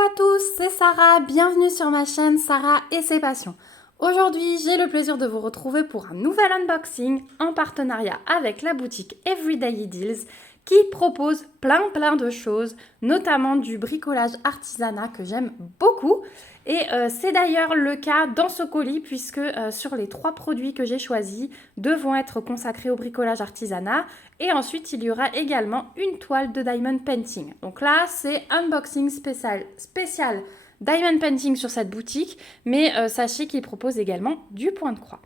à tous, c'est Sarah, bienvenue sur ma chaîne Sarah et ses passions. Aujourd'hui, j'ai le plaisir de vous retrouver pour un nouvel unboxing en partenariat avec la boutique Everyday Deals qui propose plein de choses, notamment du bricolage artisanat que j'aime beaucoup. Et c'est d'ailleurs le cas dans ce colis puisque sur les 3 produits que j'ai choisis, 2 vont être consacrés au bricolage artisanat et ensuite il y aura également une toile de diamond painting. Donc là c'est unboxing spécial diamond painting sur cette boutique, mais sachez qu'il propose également du point de croix.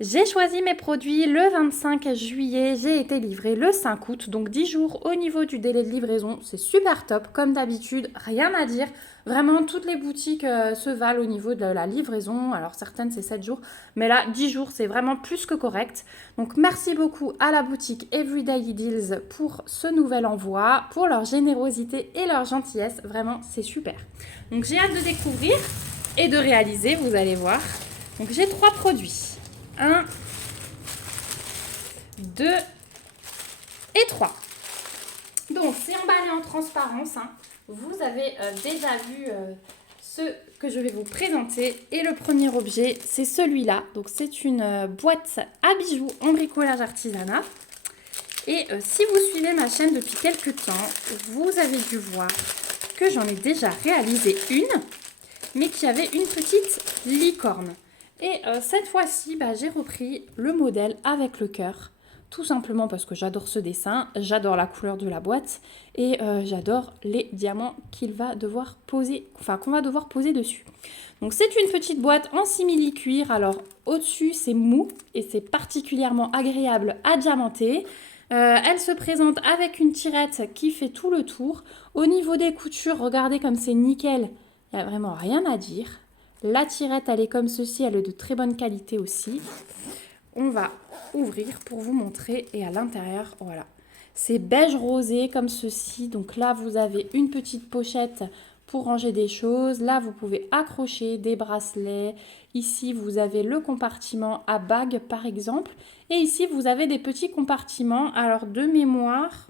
J'ai choisi mes produits le 25 juillet, j'ai été livrée le 5 août, donc 10 jours au niveau du délai de livraison, c'est super top, comme d'habitude, rien à dire. Vraiment, toutes les boutiques se valent au niveau de la livraison, alors certaines c'est 7 jours, mais là 10 jours c'est vraiment plus que correct. Donc merci beaucoup à la boutique Everyday Deals pour ce nouvel envoi, pour leur générosité et leur gentillesse, vraiment c'est super. Donc j'ai hâte de découvrir et de réaliser, vous allez voir. Donc j'ai 3 produits. 1, 2 et 3. Donc, c'est emballé en transparence. Vous avez déjà vu ce que je vais vous présenter. Et le premier objet, c'est celui-là. Donc, c'est une boîte à bijoux en bricolage artisanat. Et si vous suivez ma chaîne depuis quelques temps, vous avez dû voir que j'en ai déjà réalisé une, mais qui avait une petite licorne. Et cette fois-ci, j'ai repris le modèle avec le cœur, tout simplement parce que j'adore ce dessin, j'adore la couleur de la boîte et j'adore les diamants qu'on va devoir poser dessus. Donc c'est une petite boîte en simili-cuir, alors au-dessus c'est mou et c'est particulièrement agréable à diamanter. Elle se présente avec une tirette qui fait tout le tour. Au niveau des coutures, regardez comme c'est nickel, il n'y a vraiment rien à dire. La tirette, elle est comme ceci, elle est de très bonne qualité aussi. On va ouvrir pour vous montrer et à l'intérieur, voilà. C'est beige rosé comme ceci. Donc là, vous avez une petite pochette pour ranger des choses. Là, vous pouvez accrocher des bracelets. Ici, vous avez le compartiment à bague, par exemple. Et ici, vous avez des petits compartiments. Alors, de mémoire,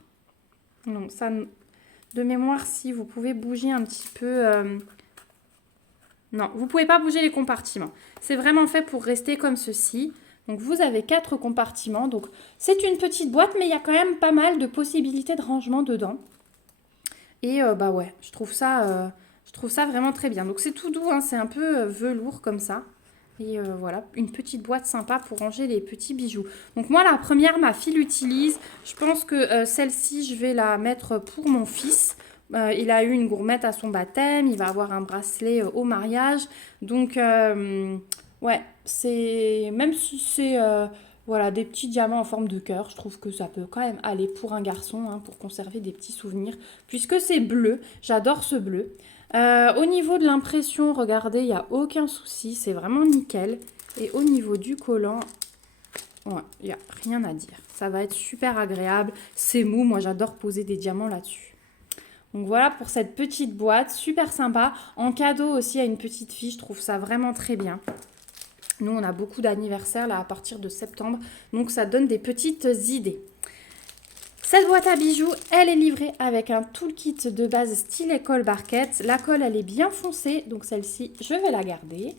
non, ça, de mémoire, si vous pouvez bouger un petit peu... Non, vous ne pouvez pas bouger les compartiments. C'est vraiment fait pour rester comme ceci. Donc, vous avez 4 compartiments. Donc, c'est une petite boîte, mais il y a quand même pas mal de possibilités de rangement dedans. Et ouais, je trouve ça vraiment très bien. Donc, c'est tout doux, c'est un peu velours comme ça. Et voilà, une petite boîte sympa pour ranger les petits bijoux. Donc, moi, la première, ma fille l'utilise. Je pense que celle-ci, je vais la mettre pour mon fils. Il a eu une gourmette à son baptême, il va avoir un bracelet au mariage. Donc, ouais, c'est même si c'est voilà, des petits diamants en forme de cœur, je trouve que ça peut quand même aller pour un garçon, pour conserver des petits souvenirs, puisque c'est bleu, j'adore ce bleu. Au niveau de l'impression, regardez, il n'y a aucun souci, c'est vraiment nickel. Et au niveau du collant, ouais, il n'y a rien à dire. Ça va être super agréable, c'est mou, moi j'adore poser des diamants là-dessus. Donc voilà pour cette petite boîte, super sympa. En cadeau aussi à une petite fille, je trouve ça vraiment très bien. Nous, on a beaucoup d'anniversaires là à partir de septembre, donc ça donne des petites idées. Cette boîte à bijoux, elle est livrée avec un toolkit de base style école barquette. La colle, elle est bien foncée, donc celle-ci, je vais la garder.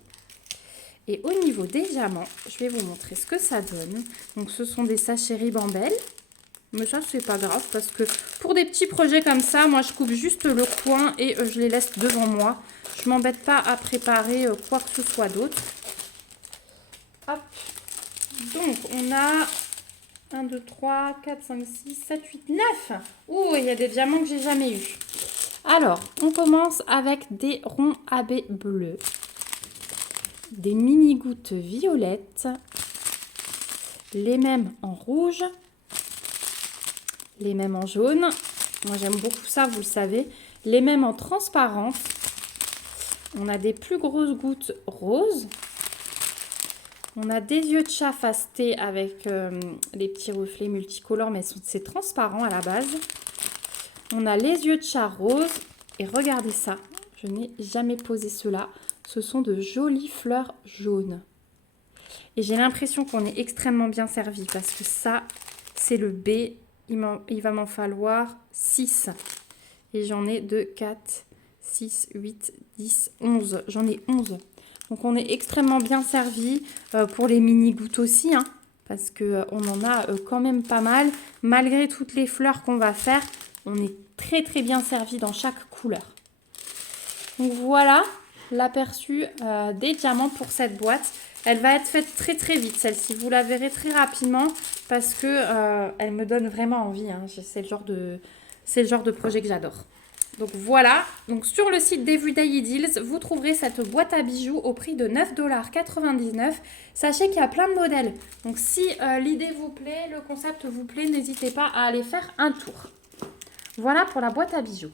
Et au niveau des diamants, je vais vous montrer ce que ça donne. Donc ce sont des sachets ribambelle. Mais ça, c'est pas grave parce que pour des petits projets comme ça, moi, je coupe juste le coin et je les laisse devant moi. Je m'embête pas à préparer quoi que ce soit d'autre. Hop. Donc, on a 1, 2, 3, 4, 5, 6, 7, 8, 9. Ouh, il y a des diamants que j'ai jamais eu. Alors, on commence avec des ronds à baies bleus, des mini gouttes violettes, les mêmes en rouge, les mêmes en jaune. Moi, j'aime beaucoup ça, vous le savez. Les mêmes en transparence. On a des plus grosses gouttes roses. On a des yeux de chat fastés avec les petits reflets multicolores, mais c'est transparent à la base. On a les yeux de chat roses. Et regardez ça, je n'ai jamais posé cela. Ce sont de jolies fleurs jaunes. Et j'ai l'impression qu'on est extrêmement bien servi parce que ça, c'est le B. Il va m'en falloir 6. Et j'en ai de 4, 6, 8, 10, 11. J'en ai 11. Donc on est extrêmement bien servi pour les mini gouttes aussi, hein, parce qu'on en a quand même pas mal. Malgré toutes les fleurs qu'on va faire, on est très très bien servi dans chaque couleur. Donc voilà l'aperçu des diamants pour cette boîte. Elle va être faite très très vite celle-ci. Vous la verrez très rapidement parce que elle me donne vraiment envie, hein. C'est le genre de projet que j'adore. Donc voilà, donc sur le site d'Everyday Deals, vous trouverez cette boîte à bijoux au prix de 9,99 $. Sachez qu'il y a plein de modèles. Donc si l'idée vous plaît, le concept vous plaît, n'hésitez pas à aller faire un tour. Voilà pour la boîte à bijoux.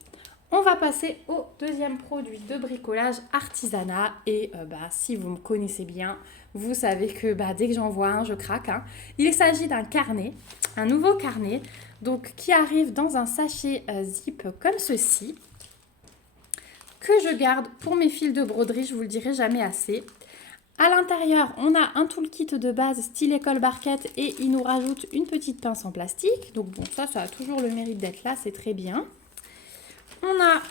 On va passer au deuxième produit de bricolage artisanat. Et si vous me connaissez bien, vous savez que dès que j'en vois un, je craque, hein. Il s'agit d'un carnet, un nouveau carnet, donc qui arrive dans un sachet zip comme ceci, que je garde pour mes fils de broderie, je vous le dirai jamais assez. À l'intérieur, on a un toolkit de base style école barquette et il nous rajoute une petite pince en plastique. Donc bon, ça a toujours le mérite d'être là, c'est très bien. On a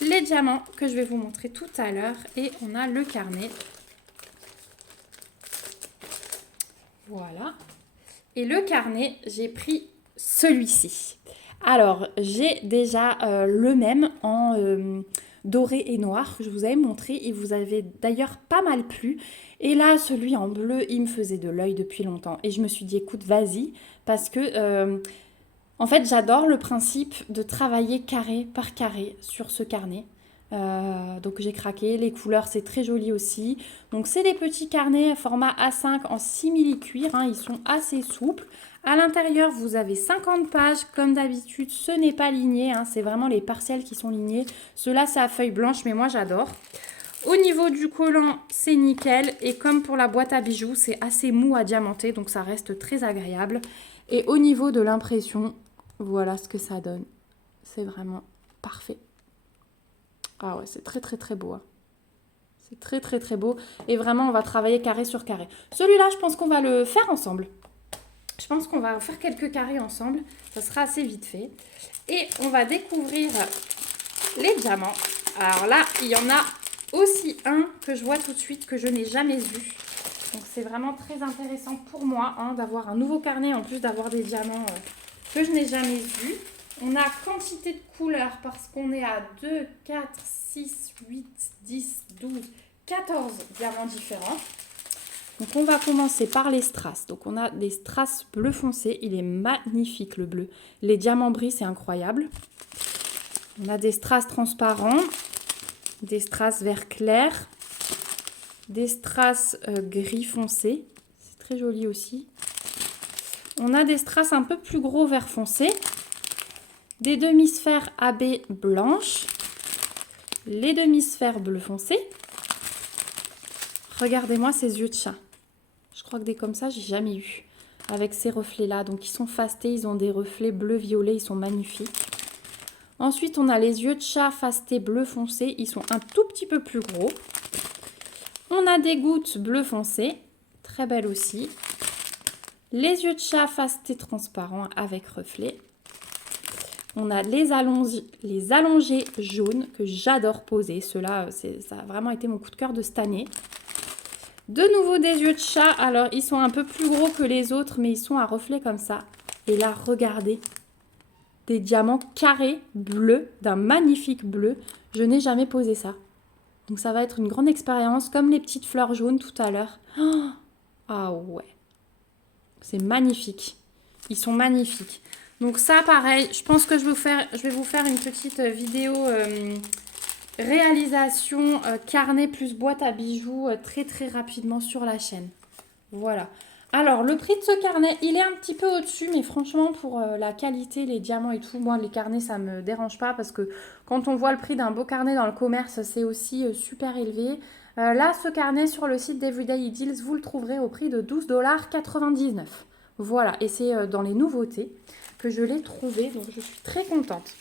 les diamants que je vais vous montrer tout à l'heure et on a le carnet. Voilà. Et le carnet, j'ai pris celui-ci. Alors, j'ai déjà le même en doré et noir que je vous avais montré. Il vous avait d'ailleurs pas mal plu. Et là, celui en bleu, il me faisait de l'œil depuis longtemps. Et je me suis dit, écoute, vas-y. Parce que, en fait, j'adore le principe de travailler carré par carré sur ce carnet. Donc j'ai craqué, les couleurs c'est très joli aussi. Donc c'est des petits carnets format A5 en simili cuir, hein, ils sont assez souples. À l'intérieur vous avez 50 pages, comme d'habitude ce n'est pas ligné, hein, c'est vraiment les partiels qui sont lignés. Ceux-là c'est à feuille blanche mais moi j'adore. Au niveau du collant c'est nickel et comme pour la boîte à bijoux c'est assez mou à diamanter donc ça reste très agréable. Et au niveau de l'impression, voilà ce que ça donne. C'est vraiment parfait. Ah ouais, c'est très très très beau. Hein. C'est très très très beau. Et vraiment, on va travailler carré sur carré. Celui-là, je pense qu'on va le faire ensemble. Je pense qu'on va faire quelques carrés ensemble. Ça sera assez vite fait. Et on va découvrir les diamants. Alors là, il y en a aussi un que je vois tout de suite que je n'ai jamais vu. Donc c'est vraiment très intéressant pour moi d'avoir un nouveau carnet en plus d'avoir des diamants que je n'ai jamais vus. On a quantité de couleurs parce qu'on est à 2, 4, 6, 8, 10, 12, 14 diamants différents. Donc on va commencer par les strass. Donc on a des strass bleu foncé. Il est magnifique le bleu. Les diamants brillent, c'est incroyable. On a des strass transparents, des strass vert clair, des strass gris foncé. C'est très joli aussi. On a des strass un peu plus gros vert foncé. Des demi-sphères AB blanches, les demi-sphères bleu foncé. Regardez-moi ces yeux de chat. Je crois que des comme ça, j'ai jamais eu. Avec ces reflets-là. Donc, ils sont fastés, ils ont des reflets bleu-violet, ils sont magnifiques. Ensuite, on a les yeux de chat fastés bleu foncé. Ils sont un tout petit peu plus gros. On a des gouttes bleu foncé. Très belles aussi. Les yeux de chat fastés transparents avec reflets. On a les allongés jaunes que j'adore poser. Ceux-là, ça a vraiment été mon coup de cœur de cette année. De nouveau des yeux de chat. Alors, ils sont un peu plus gros que les autres, mais ils sont à reflets comme ça. Et là, regardez. Des diamants carrés bleus, d'un magnifique bleu. Je n'ai jamais posé ça. Donc, ça va être une grande expérience, comme les petites fleurs jaunes tout à l'heure. Oh, ah ouais. C'est magnifique. Ils sont magnifiques. Donc ça, pareil, je pense que je vais vous faire une petite vidéo réalisation carnet plus boîte à bijoux très très rapidement sur la chaîne. Voilà. Alors, le prix de ce carnet, il est un petit peu au-dessus, mais franchement, pour la qualité, les diamants et tout, moi, les carnets, ça ne me dérange pas parce que quand on voit le prix d'un beau carnet dans le commerce, c'est aussi super élevé. Là, ce carnet sur le site d'Everyday Deals, vous le trouverez au prix de 12,99 $. Voilà, et c'est dans les nouveautés que je l'ai trouvé, donc je suis très contente.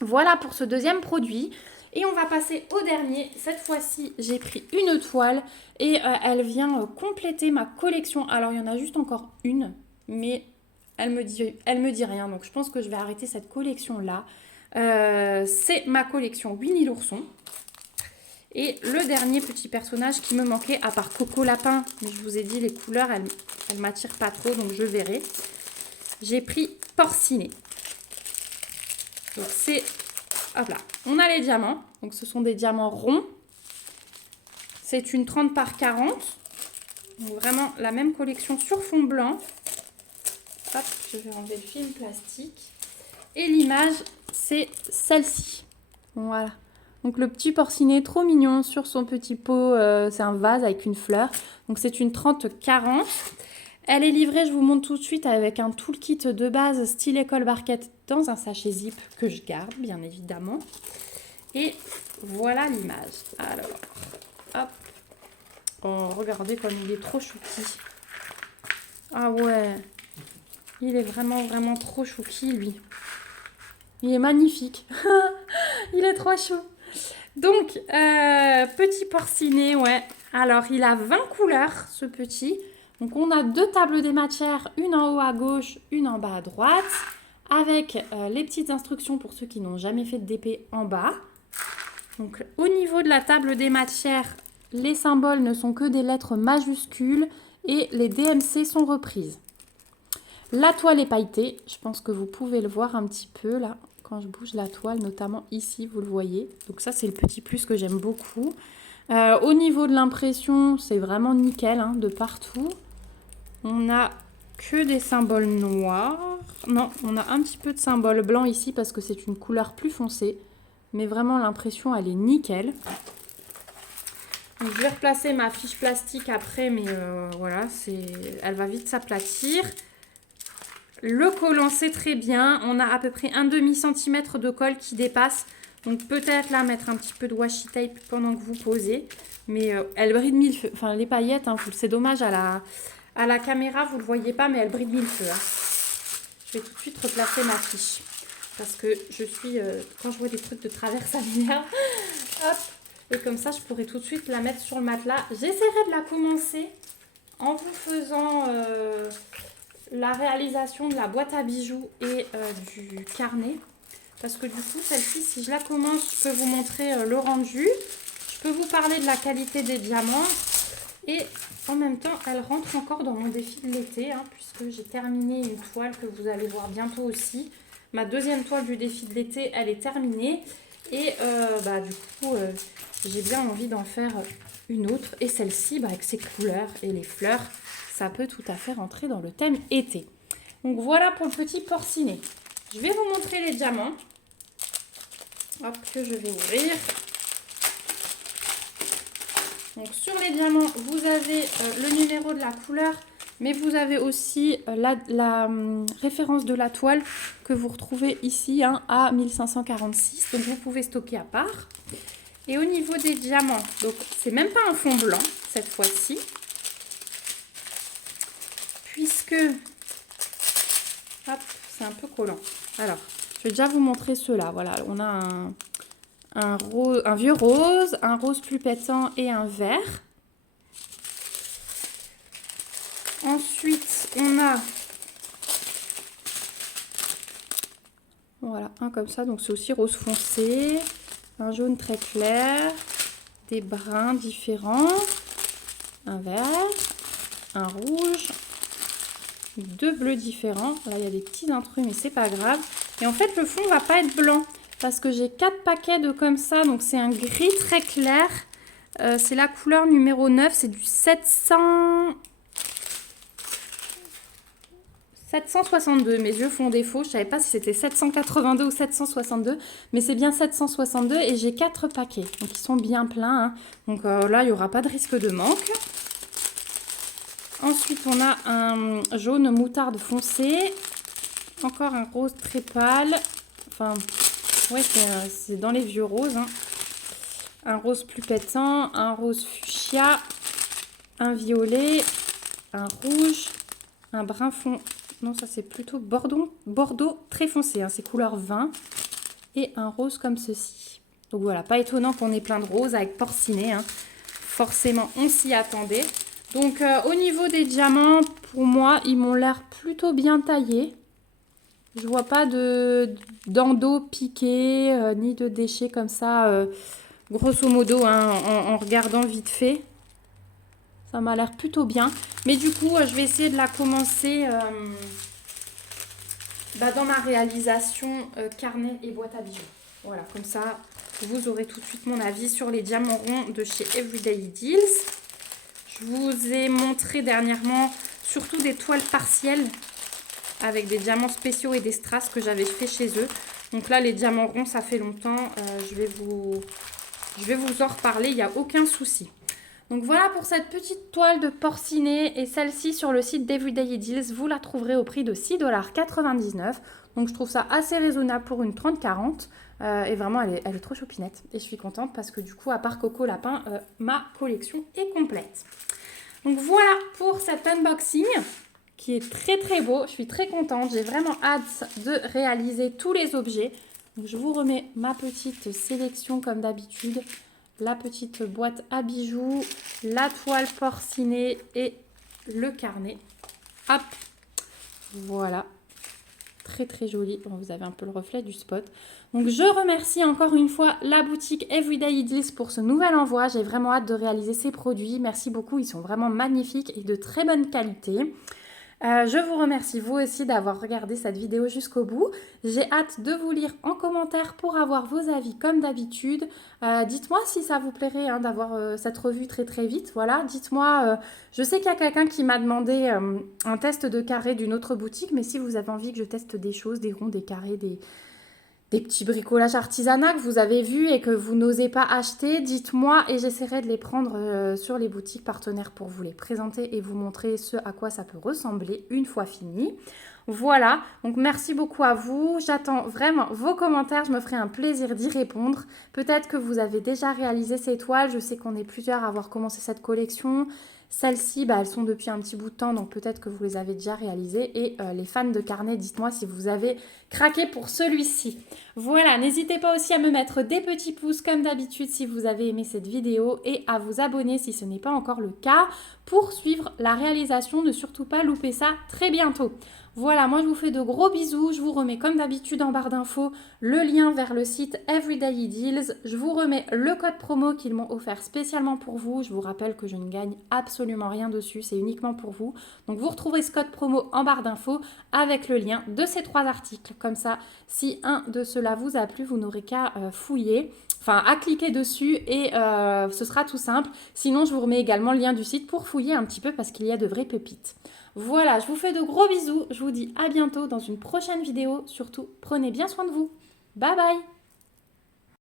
Voilà pour ce deuxième produit. Et on va passer au dernier. Cette fois-ci, j'ai pris une toile et elle vient compléter ma collection. Alors, il y en a juste encore une, mais elle me dit rien. Donc, je pense que je vais arrêter cette collection-là. C'est ma collection Winnie l'ourson. Et le dernier petit personnage qui me manquait, à part Coco Lapin, mais je vous ai dit, les couleurs, elles ne m'attirent pas trop, donc je verrai. J'ai pris Porcinet. Donc c'est, hop là, on a les diamants. Donc ce sont des diamants ronds. C'est une 30 par 40. Donc vraiment la même collection sur fond blanc. Hop, je vais enlever le film plastique. Et l'image, c'est celle-ci. Voilà. Donc le petit porcinet trop mignon sur son petit pot. C'est un vase avec une fleur. Donc c'est une 30-40. Elle est livrée, je vous montre tout de suite, avec un toolkit de base style école barquette dans un sachet zip que je garde, bien évidemment. Et voilà l'image. Alors, hop. Oh, regardez comme il est trop chouki. Ah ouais. Il est vraiment, vraiment trop chouki, lui. Il est magnifique. Il est trop chou. Donc, petit porcinet, ouais. Alors, il a 20 couleurs, ce petit. Donc, on a 2 tables des matières, une en haut à gauche, une en bas à droite, avec les petites instructions pour ceux qui n'ont jamais fait de DP en bas. Donc, au niveau de la table des matières, les symboles ne sont que des lettres majuscules et les DMC sont reprises. La toile est pailletée, je pense que vous pouvez le voir un petit peu là, quand je bouge la toile, notamment ici, vous le voyez. Donc ça, c'est le petit plus que j'aime beaucoup. Au niveau de l'impression, c'est vraiment nickel, hein, de partout. On n'a que des symboles noirs. Non, on a un petit peu de symboles blancs ici parce que c'est une couleur plus foncée. Mais vraiment, l'impression, elle est nickel. Donc, je vais replacer ma fiche plastique après, mais voilà, elle va vite s'aplatir. Le collant, c'est très bien. On a à peu près un demi-centimètre de colle qui dépasse. Donc peut-être là, mettre un petit peu de washi tape pendant que vous posez. Mais elle brille de mille feux. Enfin, les paillettes, hein, c'est dommage à la caméra, vous ne le voyez pas, mais elle brille de mille feux. Hein. Je vais tout de suite replacer ma fiche. Parce que je suis... quand je vois des trucs de travers, ça m'énerve. Hop. Et comme ça, je pourrais tout de suite la mettre sur le matelas. J'essaierai de la commencer en vous faisant la réalisation de la boîte à bijoux et du carnet. Parce que du coup, celle-ci, si je la commence, je peux vous montrer le rendu. Je peux vous parler de la qualité des diamants. Et en même temps, elle rentre encore dans mon défi de l'été, hein, puisque j'ai terminé une toile que vous allez voir bientôt aussi. Ma deuxième toile du défi de l'été, elle est terminée. Et du coup, j'ai bien envie d'en faire une autre. Et celle-ci, avec ses couleurs et les fleurs, ça peut tout à fait rentrer dans le thème été. Donc voilà pour le petit porcinet. Je vais vous montrer les diamants. Hop, que je vais ouvrir. Donc sur les diamants, vous avez le numéro de la couleur, mais vous avez aussi la référence de la toile que vous retrouvez ici, hein, à 1546. Donc vous pouvez stocker à part. Et au niveau des diamants, donc c'est même pas un fond blanc cette fois-ci, puisque hop, c'est un peu collant. Alors, je vais déjà vous montrer ceux-là. Voilà, on a un vieux rose, un rose plus pétant et un vert. Ensuite, on a voilà, un comme ça, donc c'est aussi rose foncé, un jaune très clair, des bruns différents, un vert, un rouge, 2 bleus différents. Là, il y a des petits intrus, mais c'est pas grave. Et en fait, le fond va pas être blanc parce que j'ai 4 paquets de comme ça. Donc, c'est un gris très clair. C'est la couleur numéro 9. C'est du 762. Mes yeux font défaut. Je savais pas si c'était 782 ou 762. Mais c'est bien 762 et j'ai 4 paquets. Donc, ils sont bien pleins. Hein. Donc, là, il n'y aura pas de risque de manque. Ensuite, on a un jaune moutarde foncé. Encore un rose très pâle. Enfin, ouais, c'est dans les vieux roses. Hein. Un rose plus pétant, un rose fuchsia, un violet, un rouge, un brun fond. Non, ça c'est plutôt bordeaux très foncé. Hein, c'est couleur vin. Et un rose comme ceci. Donc voilà, pas étonnant qu'on ait plein de roses avec porcinet. Hein. Forcément, on s'y attendait. Donc, au niveau des diamants, pour moi, ils m'ont l'air plutôt bien taillés. Je vois pas d'endo piqué, ni de déchets comme ça, grosso modo, hein, en regardant vite fait. Ça m'a l'air plutôt bien. Mais du coup, je vais essayer de la commencer dans ma réalisation carnet et boîte à bijoux. Voilà, comme ça, vous aurez tout de suite mon avis sur les diamants ronds de chez Everyday Deals. Je vous ai montré dernièrement surtout des toiles partielles avec des diamants spéciaux et des strass que j'avais fait chez eux. Donc là, les diamants ronds, ça fait longtemps. Je vais vous en reparler, il n'y a aucun souci. Donc voilà pour cette petite toile de porcinet, et celle-ci sur le site d'Everyday Deals, vous la trouverez au prix de 6,99 $. Donc je trouve ça assez raisonnable pour une 30-40. Et vraiment, elle est trop chopinette. Et je suis contente parce que du coup, à part Coco Lapin, ma collection est complète. Donc voilà pour cet unboxing qui est très très beau. Je suis très contente. J'ai vraiment hâte de réaliser tous les objets. Donc je vous remets ma petite sélection comme d'habitude. La petite boîte à bijoux, la toile porcinée et le carnet. Hop, voilà. Très très joli. Bon, vous avez un peu le reflet du spot. Donc je remercie encore une fois la boutique Everyday Deals pour ce nouvel envoi. J'ai vraiment hâte de réaliser ces produits. Merci beaucoup, ils sont vraiment magnifiques et de très bonne qualité. Je vous remercie vous aussi d'avoir regardé cette vidéo jusqu'au bout. J'ai hâte de vous lire en commentaire pour avoir vos avis comme d'habitude. Dites-moi si ça vous plairait d'avoir cette revue très très vite. Voilà, dites-moi, je sais qu'il y a quelqu'un qui m'a demandé un test de carré d'une autre boutique, mais si vous avez envie que je teste des choses, des ronds, des carrés, des petits bricolages artisanaux que vous avez vus et que vous n'osez pas acheter, dites-moi et j'essaierai de les prendre sur les boutiques partenaires pour vous les présenter et vous montrer ce à quoi ça peut ressembler une fois fini. Voilà, donc merci beaucoup à vous. J'attends vraiment vos commentaires, je me ferai un plaisir d'y répondre. Peut-être que vous avez déjà réalisé ces toiles, je sais qu'on est plusieurs à avoir commencé cette collection. Celles-ci, elles sont depuis un petit bout de temps, donc peut-être que vous les avez déjà réalisées. Et les fans de carnet, dites-moi si vous avez craqué pour celui-ci. Voilà, n'hésitez pas aussi à me mettre des petits pouces comme d'habitude si vous avez aimé cette vidéo et à vous abonner si ce n'est pas encore le cas pour suivre la réalisation. Ne surtout pas louper ça très bientôt. Voilà, moi je vous fais de gros bisous. Je vous remets comme d'habitude en barre d'infos le lien vers le site Everyday Deals. Je vous remets le code promo qu'ils m'ont offert spécialement pour vous. Je vous rappelle que je ne gagne absolument rien dessus, c'est uniquement pour vous. Donc vous retrouverez ce code promo en barre d'infos avec le lien de ces 3 articles. Comme ça, si un de ceux-là vous a plu, vous n'aurez qu'à fouiller, enfin à cliquer dessus et ce sera tout simple. Sinon, je vous remets également le lien du site pour fouiller un petit peu parce qu'il y a de vraies pépites. Voilà, je vous fais de gros bisous. Je vous dis à bientôt dans une prochaine vidéo. Surtout, prenez bien soin de vous. Bye bye!